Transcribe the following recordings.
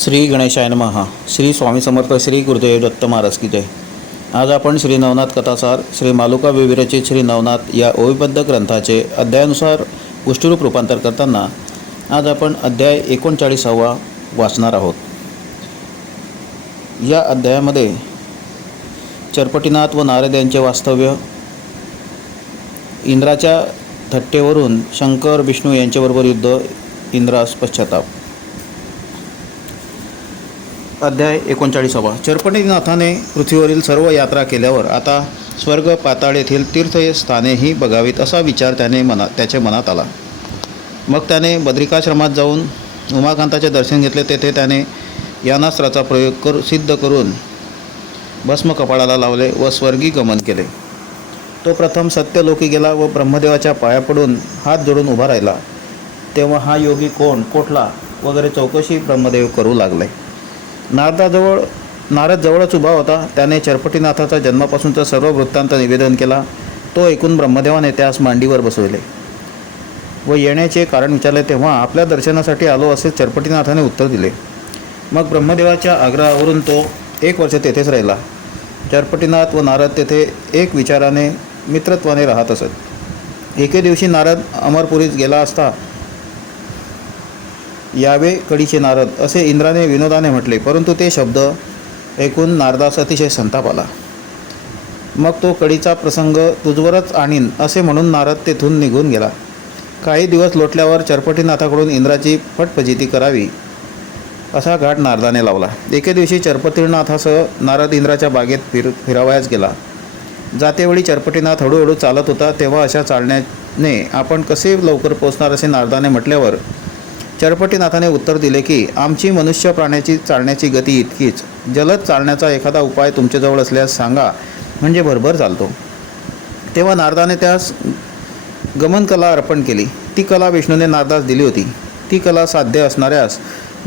श्री गणेशाय महा श्री स्वामी समर्थ श्री गुरुदेव दत्त महाराज की जय. आज आपण श्री नवनाथ कथासार श्री मालुका विविरचित श्री नवनाथ या ओविबद्ध ग्रंथाचे अध्यायानुसार गोष्टीरूप रूपांतर करताना आज आपण अध्याय एकोणचाळीसावा वाचणार आहोत. या अध्यायामध्ये चरपटीनाथ व नारद यांचे वास्तव्य इंद्राच्या थट्टेवरून शंकर विष्णू यांच्याबरोबर युद्ध इंद्रास पश्चाताप. अध्याय एकोणचाळीसावा. चरपणीनाथाने पृथ्वीवरील सर्व यात्रा केल्यावर आता स्वर्ग पाताळ येथील तीर्थस्थानेही बघावीत असा विचार त्याने मनात त्याच्या मनात आला. मग त्याने बद्रिकाश्रमात जाऊन उमाकांताचे दर्शन घेतले. तेथे त्याने यानास्त्राचा प्रयोग करू सिद्ध करून भस्म कपाळाला लावले व स्वर्गी गमन केले. तो प्रथम सत्यलोकी गेला व ब्रह्मदेवाच्या पाया पडून हात जोडून उभा राहिला. तेव्हा हा योगी कोण कोठला? वगैरे चौकशी ब्रह्मदेव करू लागले. नारदाजवळ नारद जवळच उभा होता. त्याने चरपटीनाथाचा जन्मापासूनचा सर्व वृत्तांत निवेदन केला. तो ऐकून ब्रह्मदेवाने त्यास मांडीवर बसविले. व येण्याचे कारण विचारले तेव्हा आपल्या दर्शनासाठी आलो असे चरपटीनाथाने उत्तर दिले. मग ब्रह्मदेवाच्या आग्रहावरून तो एक वर्ष तेथेच राहिला. चरपटीनाथ व नारद तेथे एक विचाराने मित्रत्वाने राहत असत. एके दिवशी नारद अमरपुरीत गेला असता यावे कडीचे नारद असे इंद्राने विनोदाने म्हटले. परंतु ते शब्द ऐकून नारदास अतिशय संताप आला. मग तो कडीचा प्रसंग तुझवरच आणीन असे म्हणून नारद तेथून निघून गेला. काही दिवस लोटल्यावर चरपटीनाथाकडून इंद्राची फटफजिती करावी असा घाट नारदाने लावला. एके दिवशी चरपतीनाथासह नारद इंद्राच्या बागेत फिर फिरावयास गेला. जातेवेळी चरपटीनाथ हळूहळू चालत होता तेव्हा अशा चालण्याने आपण कसे लवकर पोचणार असे नारदाने म्हटल्यावर चरपटीनाथाने उत्तर दिले की आमची मनुष्य प्राण्याची चालण्याची गती इतकीच. जलद चालण्याचा एखादा उपाय तुमच्याजवळ असल्यास सांगा. म्हणजे भरभर चालतो. तेव्हा नारदाने त्यास गमन कला अर्पण केली. ती कला विष्णूने नारदास दिली होती. ती कला साध्य असणाऱ्यास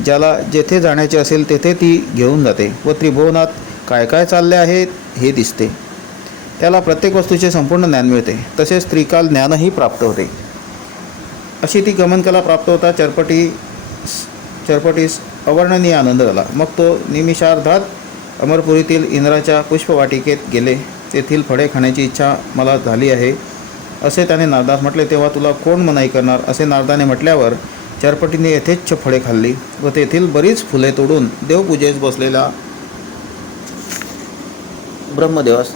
ज्याला जेथे जाण्याचे असेल तेथे ती घेऊन जाते व त्रिभुवनात काय काय चालले आहे हे दिसते. त्याला प्रत्येक वस्तूचे संपूर्ण ज्ञान मिळते. तसेच त्रिकाल ज्ञानही प्राप्त होते. अशी ती गमनकला प्राप्त होता. चरपटी चरपटीस अवर्णनीय आनंद झाला मग तो निमिषार्धात अमरपुरीतील इंद्राच्या पुष्पवाटिकेत गेले. तेथील फळे खाण्याची इच्छा मला झाली आहे. असे त्याने नारदास म्हटले तेव्हा तुला कोण मनाई करणार? असे नारदाने म्हटल्यावर चरपटीने यथेच्छ फळे खाल्ली व तेथील बरीच फुले तोडून देवपूजेस बसलेला ब्रह्मदेवास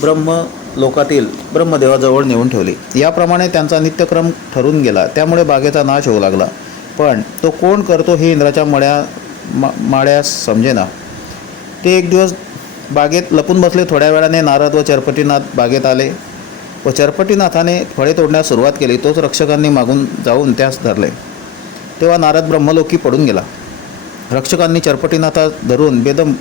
ब्रह्म लोकातील ब्रह्मदेवाजवळ नेऊन ठेवली. याप्रमाणे त्यांचा नित्यक्रम ठरून गेला. त्यामुळे बागेचा नाश होऊ लागला. पण तो कोण करतो हे इंद्राच्या मळ्या मा माळ्यास समजेना. ते एक दिवस बागेत लपून बसले. थोड्या वेळाने नारद व चरपटीनाथ बागेत आले व चरपटीनाथाने फळे तोडण्यास सुरुवात केली. तोच रक्षकांनी मागून जाऊन त्यास धरले. तेव्हा नारद ब्रह्मलोकी पडून गेला. रक्षकांनी चरपटीनाथा धरून बेदम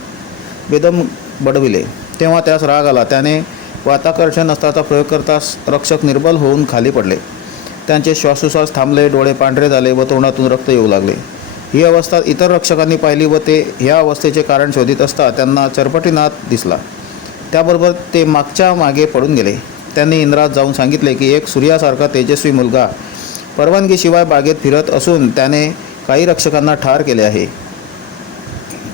बेदम बडविले. तेव्हा त्यास राग आला. त्याने वाताकर्षण अस्त्राचा प्रयोग करताच रक्षक निर्बल होऊन खाली पडले. त्यांचे श्वासोश्वास थांबले डोळे पांढरे झाले व तोंडातून रक्त येऊ लागले. ही अवस्था इतर रक्षकांनी पाहिली व ते ह्या अवस्थेचे कारण शोधित असता त्यांना चरपटीनाथ दिसला. त्याबरोबर ते मागच्या मागे पडून गेले. त्यांनी इंद्रात जाऊन सांगितले की एक सूर्यासारखा तेजस्वी मुलगा परवानगीशिवाय बागेत फिरत असून त्याने काही रक्षकांना ठार केले आहे.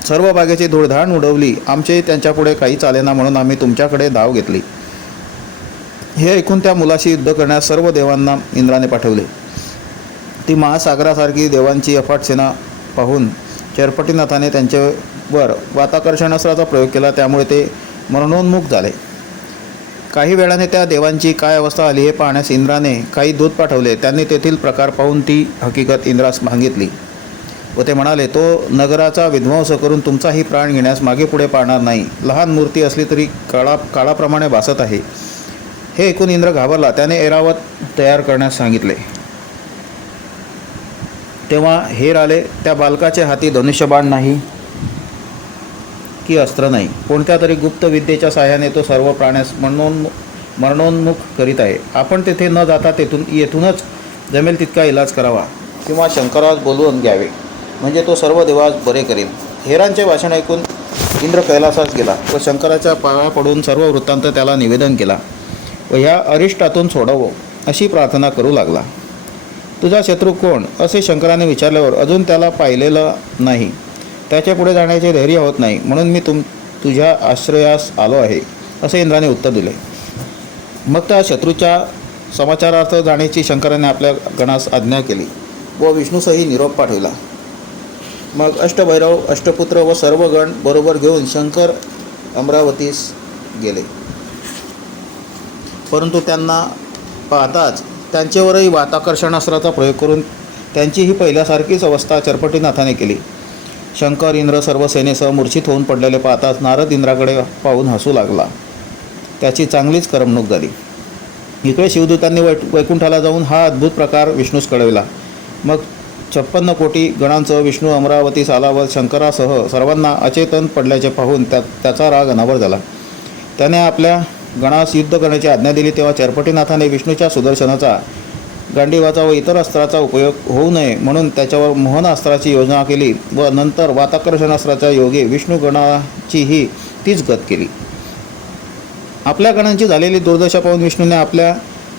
सर्व बागेची धूळधाण उडवली. आमचे त्यांच्यापुढे काही चालेना म्हणून आम्ही तुमच्याकडे धाव घेतली. हे ऐकून त्या मुलाशी युद्ध करण्यास सर्व देवांना इंद्राने पाठवले. ती महासागरासारखी देवांची अफाट सेना पाहून चरपटीनाथाने त्यांच्यावर वाताकर्षणास्त्राचा प्रयोग केला. त्यामुळे ते मरणोन्मुख झाले. काही वेळाने त्या देवांची काय अवस्था आली हे पाहण्यास इंद्राने काही दूत पाठवले. त्यांनी तेथील प्रकार पाहून ती हकीकत इंद्रास सांगितली व ते म्हणाले तो नगराचा विध्वंस करून तुमचाही प्राण घेण्यास मागे पुढे पाहणार नाही. लहान मूर्ती असली तरी काळा काळाप्रमाणे भासत आहे. हे ऐकून इंद्र घाबरला. त्याने ऐरावत तयार करण्यास सांगितले. तेव्हा हेर आले त्या बालकाच्या हाती धनुष्यबाण नाही की अस्त्र नाही. कोणत्या तरी गुप्त विद्येच्या सहाय्याने तो सर्व प्राण्यास मरणोन्मु मरणोन्मुख करीत आहे. आपण तेथे न जाता तेथून येथूनच जमेल तितका इलाज करावा किंवा शंकरास बोलवून घ्यावे. म्हणजे तो सर्व देवास बरे करील हेरांचे भाषण ऐकून इंद्र कैलासास गेला व शंकराच्या पाया पडून सर्व वृत्तांत त्याला निवेदन केला व ह्या अरिष्टातून सोडवो अशी प्रार्थना करू लागला. तुझा शत्रू कोण? असे शंकराने विचारल्यावर अजून त्याला पाहिलेलं नाही. त्याच्या पुढे जाण्याचे धैर्य होत नाही. म्हणून मी तुम तुझ्या आश्रयास आलो आहे असे इंद्राने उत्तर दिले. मग त्या शत्रूच्या समाचारार्थ जाण्याची शंकराने आपल्या गणास आज्ञा केली व विष्णूसही निरोप पाठविला. मग अष्टभैरव अष्टपुत्र व सर्व गण बरोबर घेऊन शंकर अमरावतीस गेले. परंतु त्यांना पाहताच त्यांच्यावरही वाताकर्षणास्त्राचा प्रयोग करून त्यांचीही पहिल्यासारखीच अवस्था चरपटीनाथाने केली. शंकर इंद्र सर्व सेनेसह मूर्छित होऊन पडलेले पाहताच नारद इंद्राकडे पाहून हसू लागला. त्याची चांगलीच करमणूक झाली. इकडे शिवदूतांनी वै वैकुंठाला जाऊन हा अद्भुत प्रकार विष्णूस कळविला. मग छप्पन्न कोटी गणांसह विष्णू अमरावती सालावर शंकरासह सर्वांना अचेतन पडल्याचे पाहून त्या त्याचा राग अनावर झाला. त्याने आपल्या गणास युद्ध करण्याची आज्ञा दिली तेव्हा चरपटीनाथाने विष्णूच्या सुदर्शनाचा गांडीवाचा व इतर अस्त्राचा उपयोग होऊ नये म्हणून त्याच्यावर मोहन अस्त्राची योजना केली व नंतर वाताकर्षणास्त्राच्या योगे विष्णू गणाचीही तीच गत केली. आपल्या गणांची झालेली दुर्दशा पाहून विष्णूने आपल्या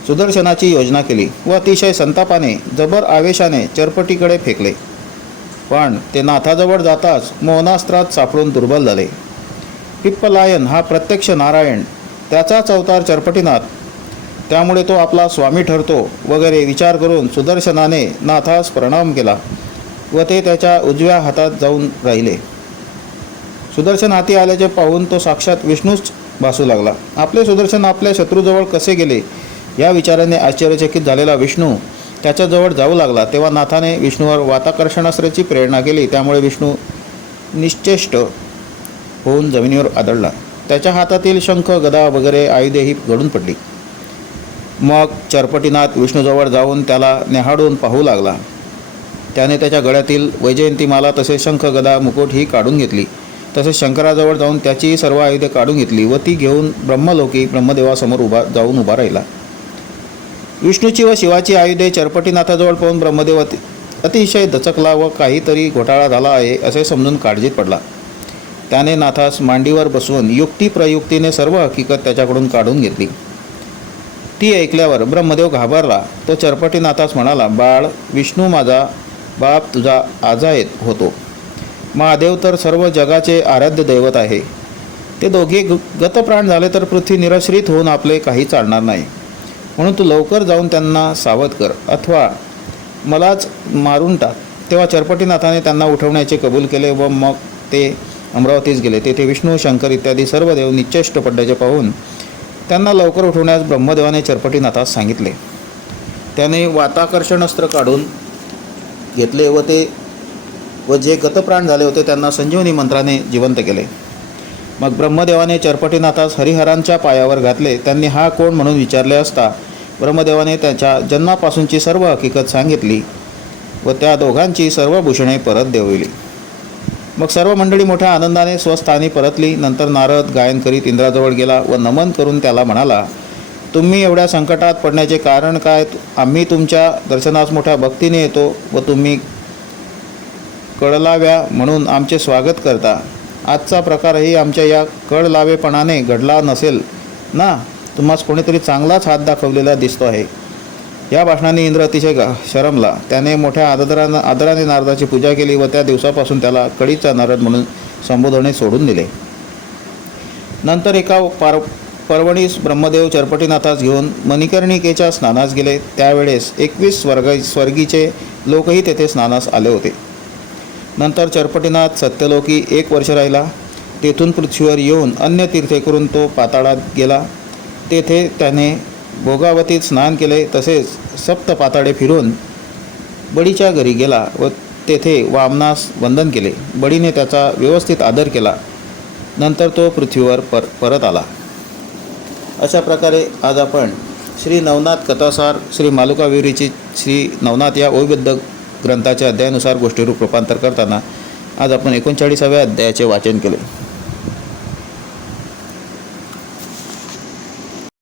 सुदर्शनाची योजना केली व अतिशय संतापाने जबर आवेशाने चरपटीकडे फेकले. पण ते नाथाजवळ जाताच मोहनास्त्रात सापडून दुर्बल झाले. पिप्पलायन हा प्रत्यक्ष नारायण त्याचाच अवतार चरपटीनाथ. त्यामुळे तो आपला स्वामी ठरतो वगैरे विचार करून सुदर्शनाने नाथास प्रणाम केला व ते त्याच्या उजव्या हातात जाऊन राहिले. सुदर्शन हाती आल्याचे पाहून तो साक्षात विष्णूच भासू लागला. आपले सुदर्शन आपल्या शत्रूजवळ कसे गेले? या विचाराने आश्चर्यचकित झालेला विष्णू त्याच्याजवळ जाऊ लागला. तेव्हा नाथाने विष्णूवर वाताकर्षणास्त्राची प्रेरणा केली. त्यामुळे विष्णू निश्चेष्ट होऊन जमिनीवर आदळला. त्याच्या हातातील शंख गदा वगैरे आयुधेही गडून पडली. मग चरपटीनाथ विष्णूजवळ जाऊन त्याला नेहाडून पाहू लागला. त्याने त्याच्या गळ्यातील वैजयंतीमाला तसेच शंख गदा मुकुट ही काढून घेतली. तसेच शंकराजवळ जाऊन त्याची सर्व आयुधे काढून घेतली व ती घेऊन ब्रह्मलोकी ब्रह्मदेवासमोर उभा जाऊन उभा राहिला. विष्णूची व शिवाची आयुधे चरपटीनाथाजवळ पाहून ब्रह्मदेव अति अतिशय दचकला व काहीतरी घोटाळा झाला आहे असे समजून काळजीत पडला. त्याने नाथास मांडीवर बसवून युक्तिप्रयुक्तीने सर्व हकीकत त्याच्याकडून काढून घेतली. ती ऐकल्यावर ब्रह्मदेव घाबरला. तो चरपटीनाथास म्हणाला बाळ विष्णू माझा बाप तुझा आजायत होतो. महादेव तर सर्व जगाचे आराध्य दैवत आहे. ते दोघे गतप्राण झाले तर पृथ्वी निराश्रित होऊन आपले काही चालणार नाही. म्हणून तू लवकर जाऊन त्यांना सावध कर. अथवा मलाच मारून टाक. तेव्हा चरपटीनाथाने त्यांना उठवण्याचे कबूल केले व मग ते अमरावतीस गेले. तेथे विष्णू शंकर इत्यादी सर्व देव निश्चेष्ट पडल्याचे पाहून त्यांना लवकर उठवण्यास ब्रह्मदेवाने चरपटीनाथास सांगितले. त्याने वाताकर्षणास्त्र काढून घेतले व ते व जे गतप्राण झाले होते त्यांना संजीवनी मंत्राने जिवंत केले. मग ब्रह्मदेवाने चरपटीनाथास हरिहरांच्या पायावर घातले. त्यांनी हा कोण म्हणून विचारले असता? ब्रह्मदेवाने त्याच्या जन्मापासूनची सर्व हकीकत सांगितली व त्या दोघांची सर्व भूषणे परत देवली मग सर्व मंडळी मोठ्या आनंदाने स्वस्थानी परतली. नंतर नारद गायन करीत इंद्राजवळ गेला व नमन करून त्याला म्हणाला तुम्ही एवढ्या संकटात पडण्याचे कारण काय? आम्ही तुमच्या दर्शनास मोठ्या भक्तीने येतो व तुम्ही कळलाव्या म्हणून आमचे स्वागत करता. आजचा प्रकारही आमच्या या कळलावेपणाने घडला नसेल. ना? तुम्हास कोणीतरी चांगलाच हात दाखवलेला दिसतो आहे. या भाषणाने इंद्र अतिशय शरमला. त्याने मोठ्या आदरानं आदराने नारदाची पूजा केली व त्या दिवसापासून त्याला कडीचा नारद म्हणून संबोधणे सोडून दिले. नंतर एका पार पर्वणीस ब्रह्मदेव चरपटीनाथास घेऊन मणिकर्णिकेच्या स्नानास गेले. त्यावेळेस एकवीस स्वर्ग स्वर्गीचे लोकही तेथे स्नानास आले होते. नंतर चरपटीनाथ सत्यलोकी एक वर्ष राहिला. तेथून पृथ्वीवर येऊन अन्य तीर्थे करून तो पाताळात गेला. तेथे त्याने भोगावतीत स्नान केले तसेच सप्त पाताळे फिरून बडीच्या घरी गेला व तेथे वामनास वंदन केले. बडीने त्याचा व्यवस्थित आदर केला. नंतर तो पृथ्वीवर पर परत आला. अशा प्रकारे आज आपण श्री नवनाथ कथासार श्री मालुकाविरीची श्री नवनाथ या ओविबद्ध ग्रंथाच्या अध्यायानुसार गोष्टीरूप रूपांतर करताना आज आपण एकोणचाळीसाव्या अध्यायाचे वाचन केले.